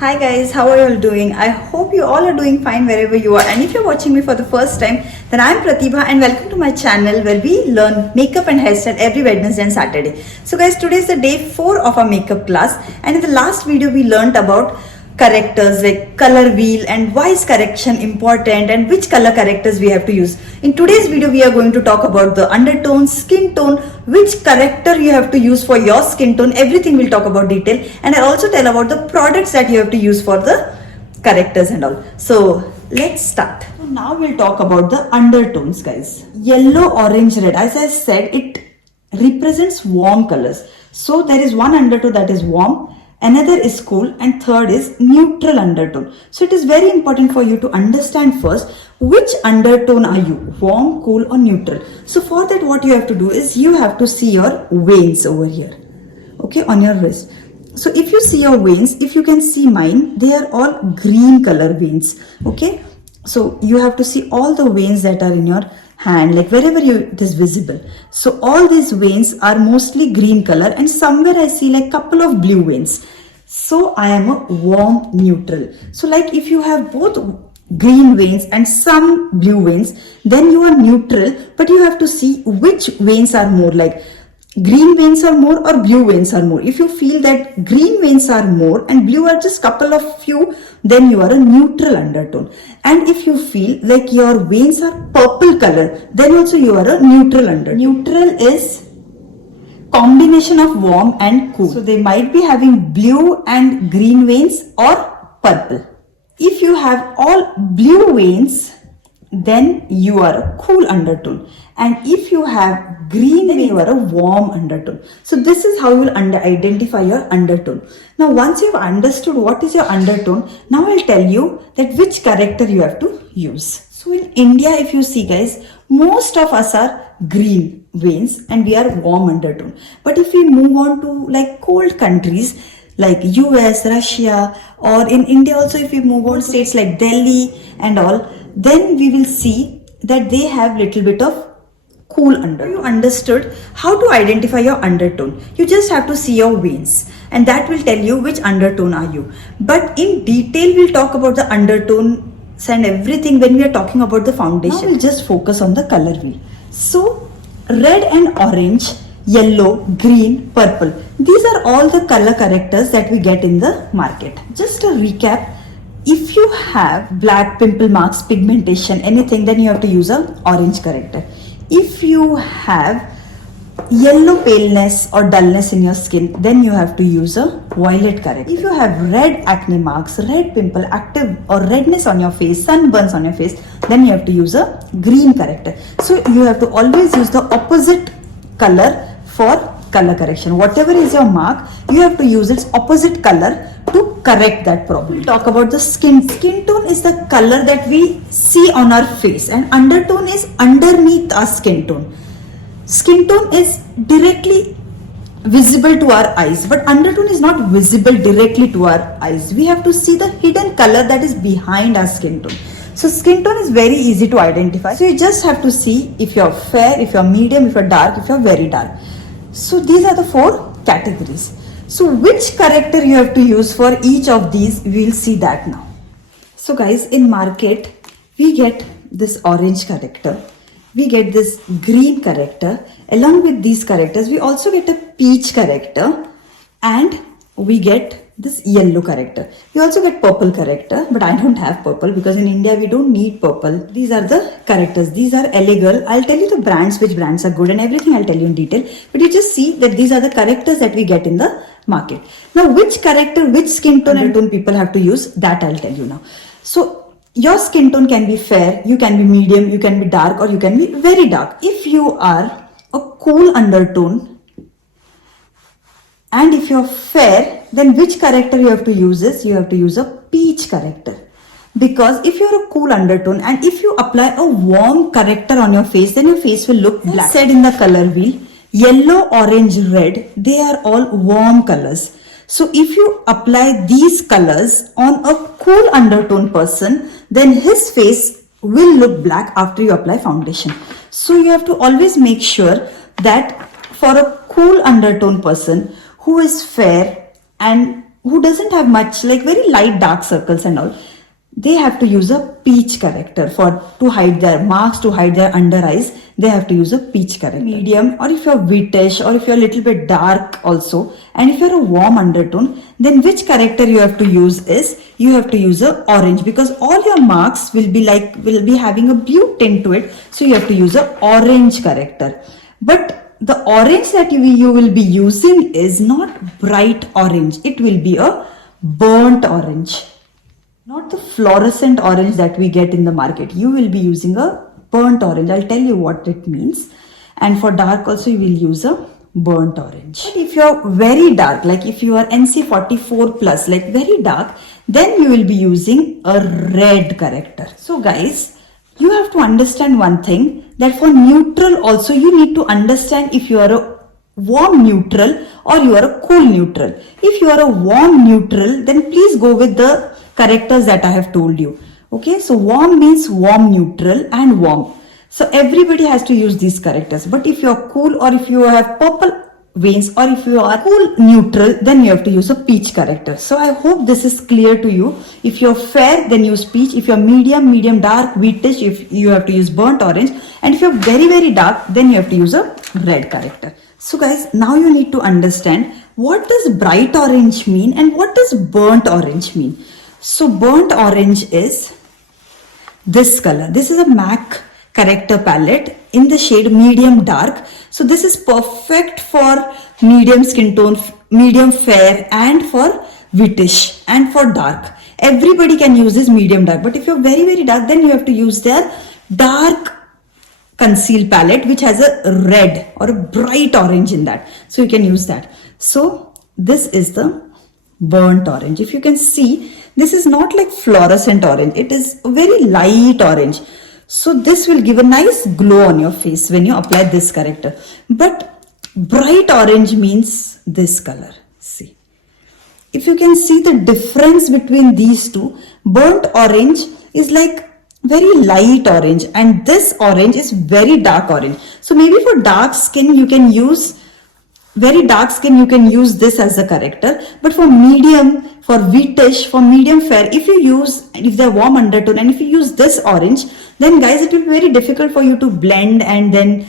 Hi guys, how are you all doing? I hope you all are doing fine wherever you are. And if you're watching me for the first time, then I'm Pratibha and welcome to my channel where we learn makeup and hairstyle every Wednesday and Saturday. So guys, today is the day 4 of our makeup class, and in the last video we learned about correctors like color wheel and why is correction important and which color correctors we have to use. In today's video we are going to talk about the undertones, skin tone, which corrector you have to use for your skin tone, everything we'll talk about detail, and I'll also tell about the products that you have to use for the correctors and all. So let's start. So now we'll talk about the undertones guys. Yellow, orange, red, as I said, it represents warm colors. So there is one undertone that is warm, another is cool, and third is neutral undertone. So it is very important for you to understand first which undertone are you, warm, cool or neutral. So for that what you have to do is you have to see your veins over here, okay, on your wrist. So if you see your veins, if you can see mine, they are all green color veins, okay. So you have to see all the veins that are in your hand, like wherever it is visible. So all these veins are mostly green color, and somewhere I see like couple of blue veins. So I am a warm neutral. So like if you have both green veins and some blue veins, then you are neutral, but you have to see which veins are more, like green veins are more or blue veins are more. If you feel that green veins are more and blue are just couple of few, then you are a neutral undertone. And if you feel like your veins are purple color, then also you are a neutral undertone. Neutral is combination of warm and cool. So they might be having blue and green veins or purple. If you have all blue veins, then you are a cool undertone, and if you have green, then you are a warm undertone. So this is how you will identify your undertone. Now once you have understood what is your undertone, now I'll tell you that which corrector you have to use. So in India, if you see guys, most of us are green veins and we are warm undertone. But if we move on to like cold countries like US, Russia, or in India also, if we move on states like Delhi and all, then we will see that they have little bit of cool undertone. You understood how to identify your undertone. You just have to see your veins, and that will tell you which undertone are you. But in detail we'll talk about the undertones and everything when we are talking about the foundation. Now we'll just focus on the color wheel. So red and orange, yellow, green, purple, these are all the color correctors that we get in the market. Just a recap, if you have black, pimple marks, pigmentation, anything, then you have to use an orange corrector. If you have yellow paleness or dullness in your skin, then you have to use a violet corrector. If you have red acne marks, red pimple, active or redness on your face, sunburns on your face, then you have to use a green corrector. So you have to always use the opposite color for color correction. Whatever is your mark, you have to use its opposite color to correct that problem. We'll talk about the skin. Skin tone is the color that we see on our face, and undertone is underneath our skin tone. Skin tone is directly visible to our eyes, but undertone is not visible directly to our eyes. We have to see the hidden color that is behind our skin tone. So skin tone is very easy to identify. So you just have to see if you're fair, if you're medium, if you're dark, if you're very dark. So these are the 4 categories. So which corrector you have to use for each of these, we'll see that now. So guys, in market we get this orange corrector, we get this green corrector. Along with these correctors we also get a peach corrector, and we get this yellow corrector. We also get purple corrector, but I don't have purple because in India we don't need purple. These are the correctors. These are Elegirl. I'll tell you the brands, which brands are good, and everything I'll tell you in detail. But you just see that these are the correctors that we get in the market. Now which corrector, which skin tone and tone people have to use, that I'll tell you now. So your skin tone can be fair, you can be medium, you can be dark, or you can be very dark. If you are a cool undertone and if you're fair, then which corrector you have to use is, you have to use a peach corrector. Because if you're a cool undertone and if you apply a warm corrector on your face, then your face will look black. As said in the color wheel, yellow, orange, red, they are all warm colors. So if you apply these colors on a cool undertone person, then his face will look black after you apply foundation. So you have to always make sure that for a cool undertone person who is fair and who doesn't have much, like very light dark circles and all, they have to use a peach corrector to hide their marks, to hide their under eyes. They have to use a peach corrector. Medium, or if you're whitish, or if you're a little bit dark also, and if you're a warm undertone, then which corrector you have to use is, you have to use a orange, because all your marks will be having a blue tint to it. So you have to use a orange corrector. But the orange that you will be using is not bright orange. It will be a burnt orange. Not the fluorescent orange that we get in the market. You will be using a burnt orange. I'll tell you what it means. And for dark also you will use a burnt orange. But if you're very dark, like if you are NC44 plus, like very dark, then you will be using a red corrector. So guys, you have to understand one thing, that for neutral also you need to understand if you are a warm neutral or you are a cool neutral. If you are a warm neutral, then please go with the correctors that I have told you. Okay, so warm means warm neutral and warm. So everybody has to use these correctors. But if you are cool, or if you have purple veins, or if you are cool neutral, then you have to use a peach corrector. So I hope this is clear to you. If you're fair, then use peach. If you're medium dark, whitish, if you have to use burnt orange. And if you're very dark, then you have to use a red corrector. So guys, now you need to understand, what does bright orange mean and what does burnt orange mean? So burnt orange is this color. This is a MAC corrector palette in the shade medium dark. So this is perfect for medium skin tone, medium fair, and for whitish and for dark. Everybody can use this medium dark. But if you're very dark, then you have to use their dark conceal palette, which has a red or a bright orange in that. So you can use that. So this is the burnt orange. If you can see, this is not like fluorescent orange. It is a very light orange. So this will give a nice glow on your face when you apply this corrector. But bright orange means this color. See, if you can see the difference between these two, burnt orange is like very light orange and this orange is very dark orange. So maybe for dark skin you can use this as a corrector, but for medium, for whitish, for medium fair, if they're warm undertone and if you use this orange, then guys, it will be very difficult for you to blend and then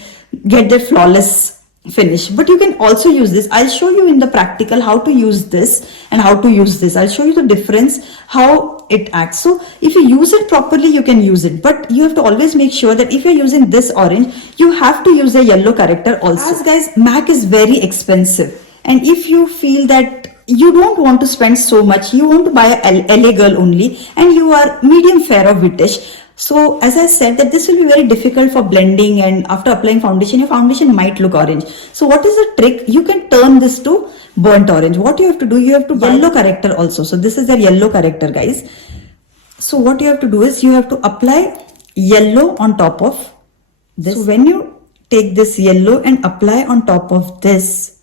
get the flawless finish. But you can also use this. I'll show you in the practical how to use this and how to use this. I'll show you the difference, how it acts. So if you use it properly, you can use it, but you have to always make sure that if you're using this orange, you have to use a yellow corrector also. As guys, MAC is very expensive, and if you feel that you don't want to spend so much, you want to buy a LA Girl only, and you are medium fair or whitish, so as I said that this will be very difficult for blending, and after applying foundation, your foundation might look orange. So what is the trick? You can turn this to burnt orange. What you have to do, you have to buy yellow corrector also. So this is a yellow corrector, guys. So what you have to do is you have to apply yellow on top of this. So when you take this yellow and apply on top of this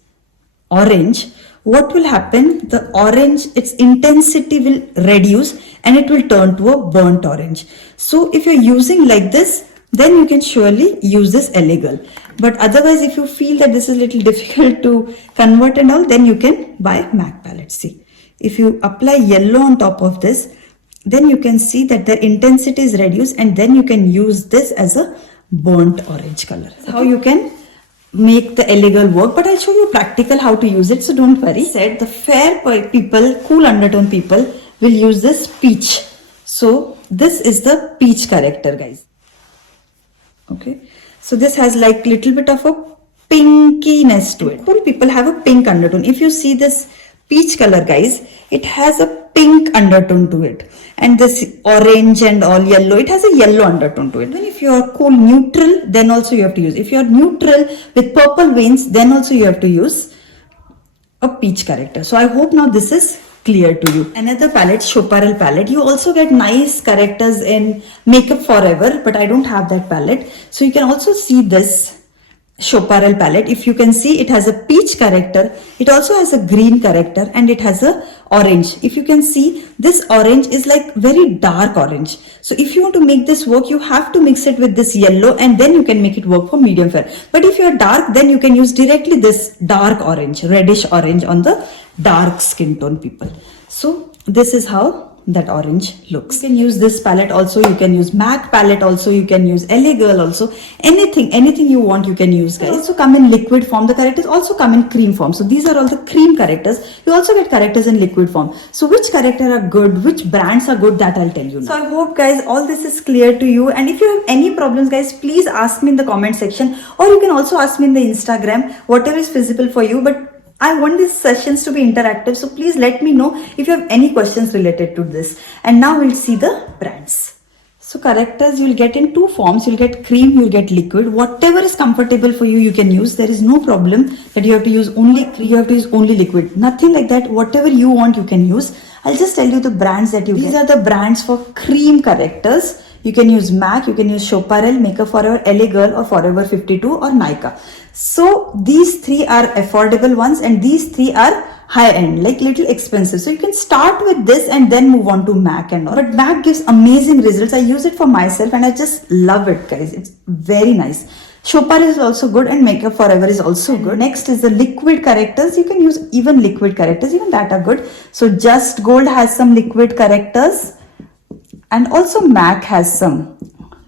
orange, what will happen? The orange, its intensity will reduce and it will turn to a burnt orange. So if you're using like this, then you can surely use this LA Girl. But otherwise, if you feel that this is a little difficult to convert and all, then you can buy MAC palette. See, if you apply yellow on top of this, then you can see that the intensity is reduced, and then you can use this as a burnt orange color. How you can make the LA Girl work, but I'll show you practical how to use it, so don't worry. Said the fair people, cool undertone people will use this peach. So this is the peach corrector, guys. Okay, so this has like little bit of a pinkiness to it. Cool people have a pink undertone. If you see this peach color, guys, it has a pink undertone to it, and this orange and all yellow, it has a yellow undertone to it. Then if you are cool neutral, then also you have to use. If you are neutral with purple veins, then also you have to use a peach corrector. So I hope now this is clear to you. Another palette, Chaparral palette. You also get nice correctors in Makeup Forever, but I don't have that palette. So you can also see this Choparel palette. If you can see, it has a peach corrector, it also has a green corrector, and it has a orange. If you can see, this orange is like very dark orange. So if you want to make this work, you have to mix it with this yellow, and then you can make it work for medium fair. But if you are dark, then you can use directly this dark orange, reddish orange on the dark skin tone people. So this is how that orange looks. You can use this palette also, you can use MAC palette also, you can use LA Girl also, anything you want you can use, guys. They also come in liquid form. The correctors also come in cream form. So these are all the cream correctors. You also get correctors in liquid form. So which corrector are good, which brands are good, that I'll tell you now. So I hope, guys, all this is clear to you, and if you have any problems, guys, please ask me in the comment section, or you can also ask me in the Instagram, whatever is feasible for you. But I want these sessions to be interactive, so please let me know if you have any questions related to this. And now we'll see the brands. So correctors you'll get in two forms. You'll get cream, you'll get liquid. Whatever is comfortable for you, you can use. There is no problem that you have to use only cream, you have to use only liquid. Nothing like that. Whatever you want, you can use. I'll just tell you the brands that you get. These are the brands for cream correctors. You can use MAC, you can use Choparel, Makeup Forever, LA Girl, or Forever 52, or Nykaa. So these three are affordable ones, and these three are high end, like little expensive. So you can start with this and then move on to MAC and all. But MAC gives amazing results. I use it for myself and I just love it, guys. It's very nice. Choparel is also good, and Makeup Forever is also good. Next is the liquid correctors. You can use even liquid correctors, even that are good. So Just Gold has some liquid correctors, and also MAC has some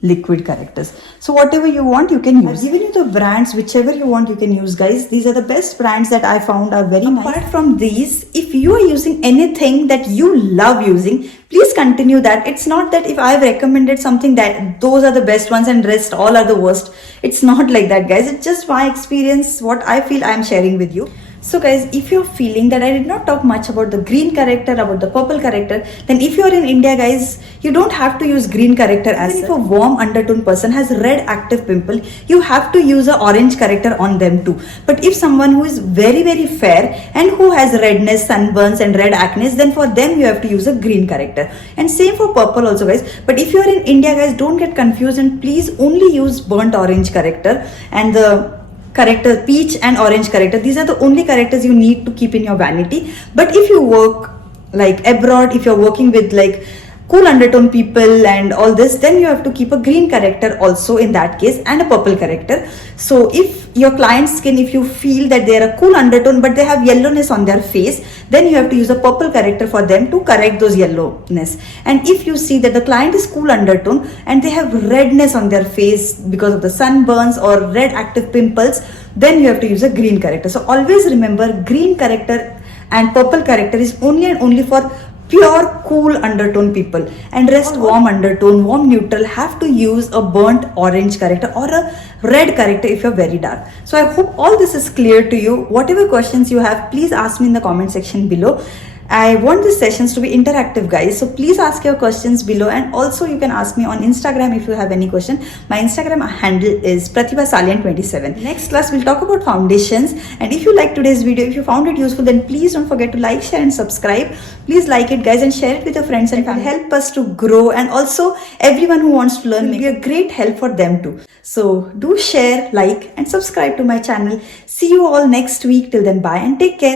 liquid correctors. So whatever you want, you can use. I've given you the brands, whichever you want you can use, guys. These are the best brands that I found are very nice. Apart from these, if you are using anything that you love using, please continue that. It's not that if I've recommended something that those are the best ones and rest all are the worst. It's not like that, guys. It's just my experience, what I feel I'm sharing with you. So guys, if you're feeling that I did not talk much about the green corrector, about the purple corrector, then if you're in India, guys, you don't have to use green corrector as if a warm undertone person has red active pimple, you have to use a orange corrector on them too. But if someone who is very fair and who has redness, sunburns and red acne, then for them you have to use a green corrector. And same for purple also, guys. But if you're in India, guys, don't get confused and please only use burnt orange corrector and the corrector peach and orange corrector. These are the only correctors you need to keep in your vanity. But if you work like abroad, if you're working with like cool undertone people and all this, then you have to keep a green corrector also in that case, and a purple corrector. So if your client's skin, if you feel that they are a cool undertone but they have yellowness on their face, then you have to use a purple corrector for them to correct those yellowness. And if you see that the client is cool undertone and they have redness on their face because of the sunburns or red active pimples, then you have to use a green corrector. So always remember, green corrector and purple corrector is only and only for pure cool undertone people, and rest warm undertone, warm neutral have to use a burnt orange corrector or a red corrector if you're very dark. So I hope all this is clear to you. Whatever questions you have, please ask me in the comment section below. I want these sessions to be interactive, guys, so please ask your questions below, and also you can ask me on Instagram if you have any question. My Instagram handle is Pratibha Salian27. Next class we'll talk about foundations, and if you like today's video, if you found it useful, then please don't forget to like, share and subscribe. Please like it, guys, and share it with your friends and family. Help us to grow, and also everyone who wants to learn will be a great help for them too. So do share, like and subscribe to my channel. See you all next week. Till then, bye and take care.